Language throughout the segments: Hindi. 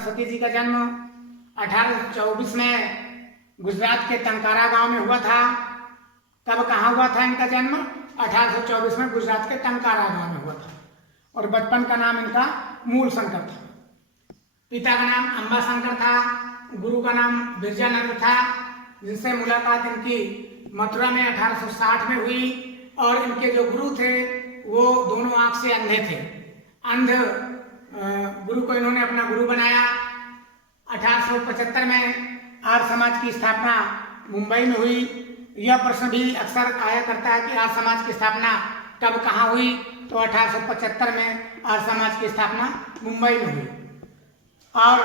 सरस्वती जी का जन्म 1824 में गुजरात के टंकारा गांव में हुआ था। कब कहाँ हुआ था इनका जन्म? 1824 में गुजरात के टंकारा गांव में हुआ था। और बचपन का नाम इनका मूल शंकर था। पिता का नाम अंबा शंकर था, गुरु का नाम बिरजानंद था, जिनसे मुलाकात इनकी मथुरा में 1860 में हुई। और इनके जो गुरु थे वो दोनों आंख से अंधे थे। अंध गुरु को इन्होंने अपना गुरु बनाया। 1875 में आर्य समाज की स्थापना मुंबई में हुई। यह प्रश्न भी अक्सर आया करता है कि आर्य समाज की स्थापना कब कहाँ हुई? तो 1875 में आर्य समाज की स्थापना मुंबई में हुई। और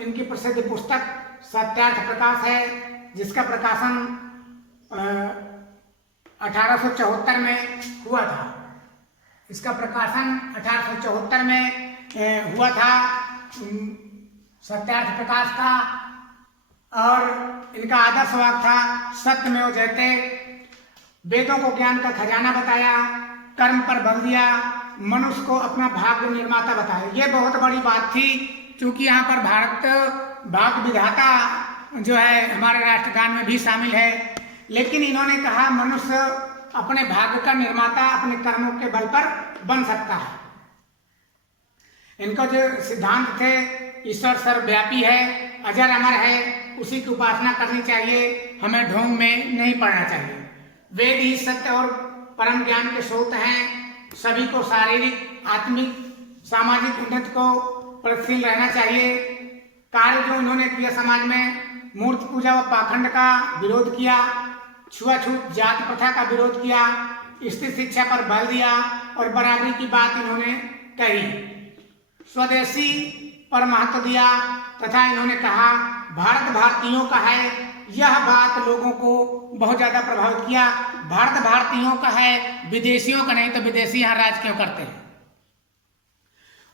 इनकी प्रसिद्ध पुस्तक सत्यार्थ प्रकाश है, जिसका प्रकाशन 1874 में हुआ था। इसका प्रकाशन 1874 में हुआ था सत्यार्थ प्रकाश का। और इनका आदर्श वाक्य था सत्यमेव जयते। वेदों को ज्ञान का खजाना बताया, कर्म पर बल दिया, मनुष्य को अपना भाग्य निर्माता बताया। ये बहुत बड़ी बात थी, क्योंकि यहाँ पर भारत भाग्य विधाता जो है हमारे राष्ट्रगान में भी शामिल है। लेकिन इन्होंने कहा मनुष्य अपने भाग्य का निर्माता अपने कर्मों के बल पर बन सकता है। इनका जो सिद्धांत थे, ईश्वर सर्वव्यापी है, अजर अमर है, उसी की उपासना करनी चाहिए, हमें ढोंग में नहीं पड़ना चाहिए। वेद ही सत्य और परम ज्ञान के स्रोत हैं। सभी को शारीरिक, आत्मिक, सामाजिक उन्नति को प्रगतिशील रहना चाहिए। कार्य जो उन्होंने किया, समाज में मूर्ति पूजा व पाखंड का विरोध किया, छुआछूत जाति प्रथा का विरोध किया, स्त्री शिक्षा पर बल दिया और बराबरी की बात इन्होंने कही। स्वदेशी पर महत्व दिया तथा इन्होंने कहा भारत भारतीयों का है। यह बात लोगों को बहुत ज्यादा प्रभावित किया। भारत भारतीयों का है, विदेशियों का नहीं, तो विदेशी यहाँ राज क्यों करते हैं।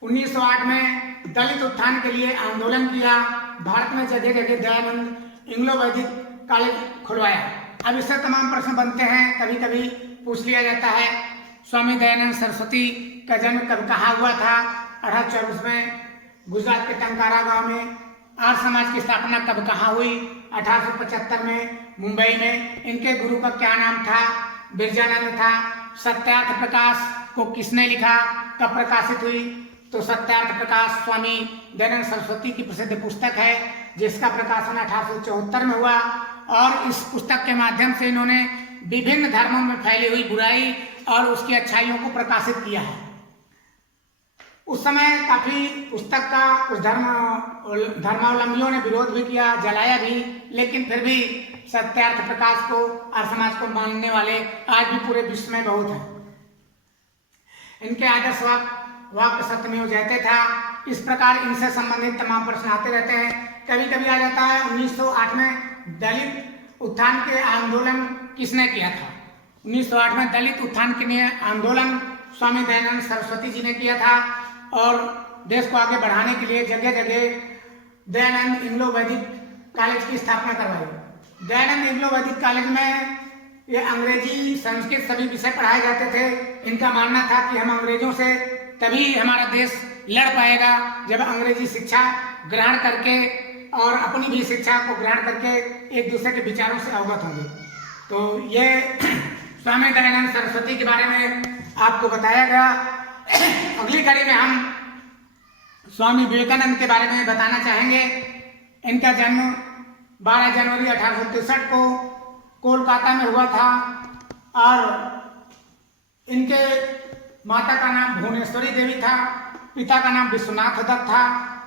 1908 में दलित उत्थान के लिए आंदोलन किया। भारत में जगह जगह दयानंद इंग्लो वैदिक कॉलेज खुलवाया। अब इससे तमाम प्रश्न बनते हैं, कभी कभी पूछ लिया जाता है स्वामी दयानंद सरस्वती का जन्म कब कहाँ हुआ था? 1824 में गुजरात के टंकारा गांव में। आर्य समाज की स्थापना कब कहाँ हुई? 1875 में मुंबई में। इनके गुरु का क्या नाम था? बिरजानंद था। सत्यार्थ प्रकाश को किसने लिखा? कब प्रकाशित हुई? तो सत्यार्थ प्रकाश स्वामी दयानंद सरस्वती की प्रसिद्ध पुस्तक है, जिसका प्रकाशन 1874 में हुआ। और इस पुस्तक के माध्यम से इन्होंने विभिन्न धर्मों में फैली हुई बुराई और उसकी अच्छाइयों को प्रकाशित किया है। उस समय काफी पुस्तक का कुछ धर्मावलंबियों ने विरोध भी किया, जलाया भी, लेकिन फिर भी सत्यार्थ प्रकाश को आर्य समाज को मानने वाले आज भी पूरे विश्व में बहुत हैं। इनके आदर्श वाक्य सत्यमेव जयते था। इस प्रकार इनसे संबंधित तमाम प्रश्न आते रहते हैं। कभी कभी आ जाता है 1908 में दलित उत्थान के आंदोलन किसने किया था? 1908 में दलित उत्थान के लिए आंदोलन स्वामी दयानंद सरस्वती जी ने किया था। और देश को आगे बढ़ाने के लिए जगह जगह दयानंद इंग्लो वैदिक कॉलेज की स्थापना करवाई। दयानंद इंग्लो वैदिक कॉलेज में ये अंग्रेजी, संस्कृत सभी विषय पढ़ाए जाते थे। इनका मानना था कि हम अंग्रेजों से तभी हमारा देश लड़ पाएगा जब अंग्रेजी शिक्षा ग्रहण करके और अपनी भी शिक्षा को ग्रहण करके एक दूसरे के विचारों से अवगत होंगे। तो ये स्वामी दयानंद सरस्वती के बारे में आपको बताया गया। अगली कड़ी में हम स्वामी विवेकानंद के बारे में बताना चाहेंगे। इनका जन्म 12 जनवरी 1863 को कोलकाता में हुआ था। और इनके माता का नाम भुवनेश्वरी देवी था, पिता का नाम विश्वनाथ दत्त था।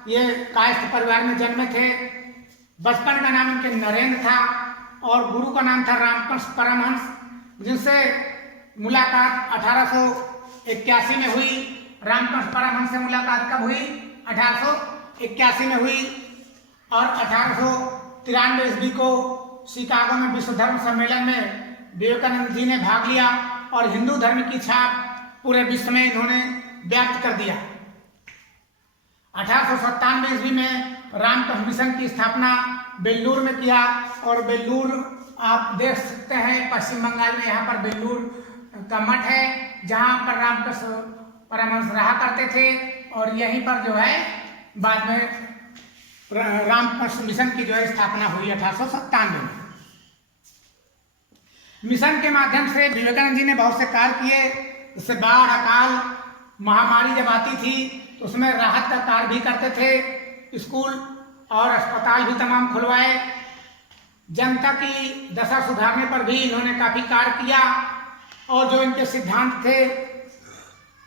ये कायस्थ परिवार में जन्मे थे। बचपन का नाम इनके नरेंद्र था और गुरु का नाम था रामकृष्ण परमहंस, जिनसे मुलाकात 1881 में हुई। रामकृष्ण परमहंस से मुलाकात कब हुई? 1881 में हुई। और 1893 ईस्वी को शिकागो में विश्व धर्म सम्मेलन में विवेकानंद जी ने भाग लिया और हिंदू धर्म की छाप पूरे विश्व में इन्होंने व्यक्त कर दिया। 1897 ईस्वी में रामकृष्ण मिशन की स्थापना बेल्लूर में किया। और बेल्लूर आप देख सकते हैं पश्चिम बंगाल में, यहाँ पर बेल्लूर का मठ है जहाँ पर रामकृष्ण परमहंस रहा करते थे। और यहीं पर जो है बाद में रामकृष्ण मिशन की जो है स्थापना हुई 1897 में। मिशन के माध्यम से विवेकानंद जी ने बहुत से कार्य किए, जैसे बाढ़, अकाल, महामारी जब आती थी तो उसमें राहत का कार्य भी करते थे। स्कूल और अस्पताल भी तमाम खुलवाए। जनता की दशा सुधारने पर भी इन्होंने काफी कार्य किया। और जो इनके सिद्धांत थे,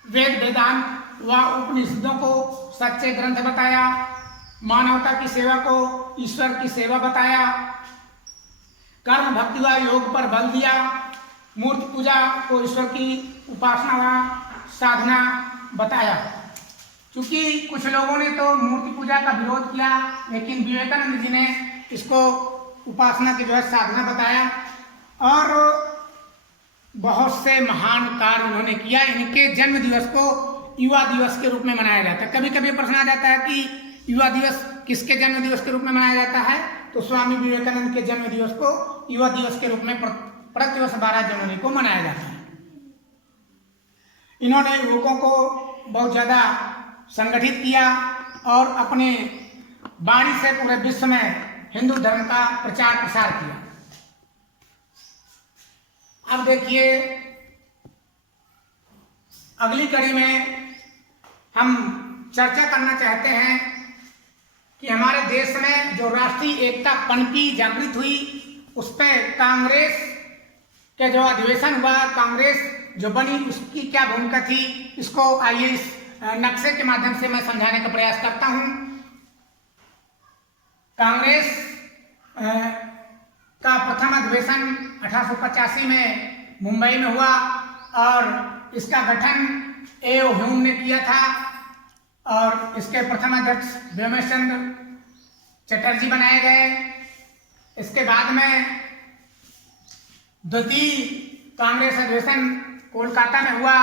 वेद वेदांत व उपनिषदों को सच्चे ग्रंथ बताया, मानवता की सेवा को ईश्वर की सेवा बताया, कर्म भक्ति व योग पर बल दिया, मूर्ति पूजा को ईश्वर की उपासना व साधना बताया। क्योंकि कुछ लोगों ने तो मूर्ति पूजा का विरोध किया, लेकिन विवेकानंद जी ने इसको उपासना की जो है साधना बताया। और बहुत से महान कार्य उन्होंने किया। इनके जन्म दिवस को युवा दिवस के रूप में मनाया जाता है। कभी कभी प्रश्न आ जाता है कि युवा दिवस किसके जन्म दिवस के रूप में मनाया जाता है, तो स्वामी विवेकानंद के जन्म दिवस को युवा दिवस के रूप में प्रतिवर्ष 12 जनवरी को मनाया जाता है। इन्होंने युवकों को बहुत ज्यादा संगठित किया और अपने वाणी से पूरे विश्व में हिंदू धर्म का प्रचार प्रसार किया। अब देखिए, अगली कड़ी में हम चर्चा करना चाहते हैं कि हमारे देश में जो राष्ट्रीय एकता पनपी, जागृत हुई, उस पर कांग्रेस के जो अधिवेशन हुआ, कांग्रेस जो बनी, उसकी क्या भूमिका थी, इसको आइए इस नक्शे के माध्यम से मैं समझाने का प्रयास करता हूं। कांग्रेस का प्रथम अधिवेशन 1885 में मुंबई में हुआ और इसका गठन ए.ओ. ह्यूम ने किया था और इसके प्रथम अध्यक्ष व्योमेश चंद्र चटर्जी बनाए गए। इसके बाद में द्वितीय कांग्रेस अधिवेशन कोलकाता में हुआ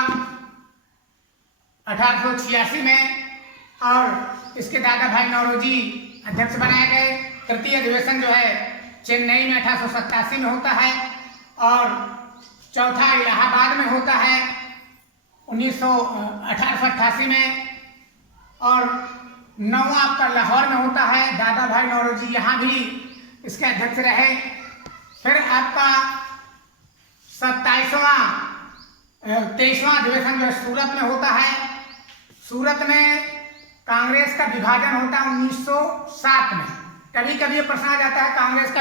1886 में और इसके दादा भाई नौरोजी अध्यक्ष बनाए गए। तृतीय अधिवेशन जो है चेन्नई में 1887 में होता है और चौथा इलाहाबाद में होता है 1888 में और नौवां आपका लाहौर में होता है। दादा भाई नौरोजी यहाँ भी इसके अध्यक्ष रहे। फिर आपका 23वां अधिवेशन जो है सूरत में होता है। सूरत में कांग्रेस का विभाजन होता है 1907 में। कभी कभी ये प्रश्न आ जाता है कांग्रेस का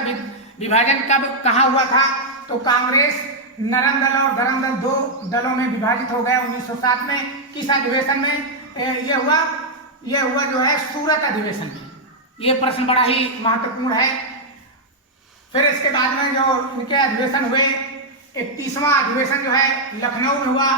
विभाजन कब कहाँ हुआ था, तो कांग्रेस नरम दल और गरम दल 2 दलों में विभाजित हो गया 1907 में। किस अधिवेशन में ये हुआ जो है सूरत अधिवेशन में। ये प्रश्न बड़ा ही महत्वपूर्ण है। फिर इसके बाद में जो इनके अधिवेशन हुए, 31वां अधिवेशन जो है लखनऊ में हुआ।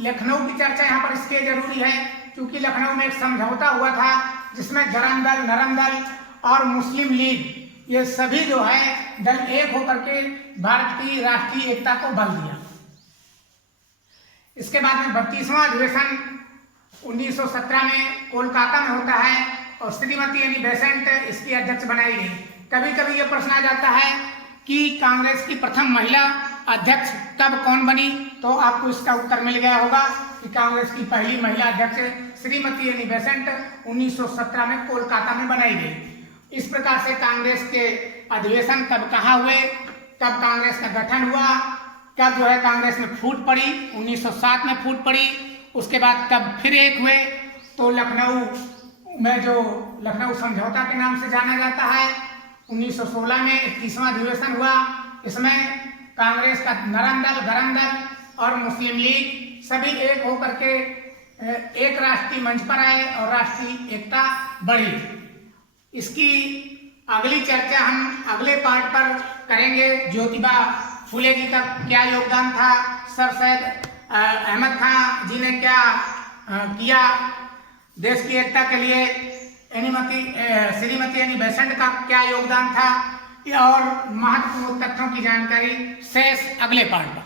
लखनऊ की चर्चा यहाँ पर इसलिए जरूरी है क्योंकि लखनऊ में एक समझौता हुआ था जिसमें गरम दल, नरम दल और मुस्लिम लीग, ये सभी जो है दल एक होकर के भारत की राष्ट्रीय एकता को बल दिया। इसके बाद में 32वां अधिवेशन 1917 में कोलकाता में होता है और श्रीमती एनी बेसेंट इसकी अध्यक्ष बनाई गई। कभी कभी ये प्रश्न आ जाता है कि कांग्रेस की प्रथम महिला अध्यक्ष कब कौन बनी, तो आपको इसका उत्तर मिल गया होगा कि कांग्रेस की पहली महिला अध्यक्ष श्रीमती एनी बेसेंट 1917 में कोलकाता में बनाई गई। इस प्रकार से कांग्रेस के अधिवेशन कब कहाँ हुए, कब कांग्रेस का गठन हुआ, कब जो है कांग्रेस में फूट पड़ी, 1907 में फूट पड़ी। उसके बाद कब फिर एक हुए, तो लखनऊ में जो लखनऊ समझौता के नाम से जाना जाता है 1916 में 31वां अधिवेशन हुआ। इसमें कांग्रेस का नरम दल, गरम दल और मुस्लिम लीग सभी एक होकर के एक राष्ट्रीय मंच पर आए और राष्ट्रीय एकता बढ़ी। इसकी अगली चर्चा हम अगले पार्ट पर करेंगे। ज्योतिबा फुले जी का क्या योगदान था, सर सैयद अहमद खान जी ने क्या किया देश की एकता के लिए, श्रीमती एनी बेसेंट का क्या योगदान था, और महत्वपूर्ण तथ्यों की जानकारी शेष अगले पार्ट पर।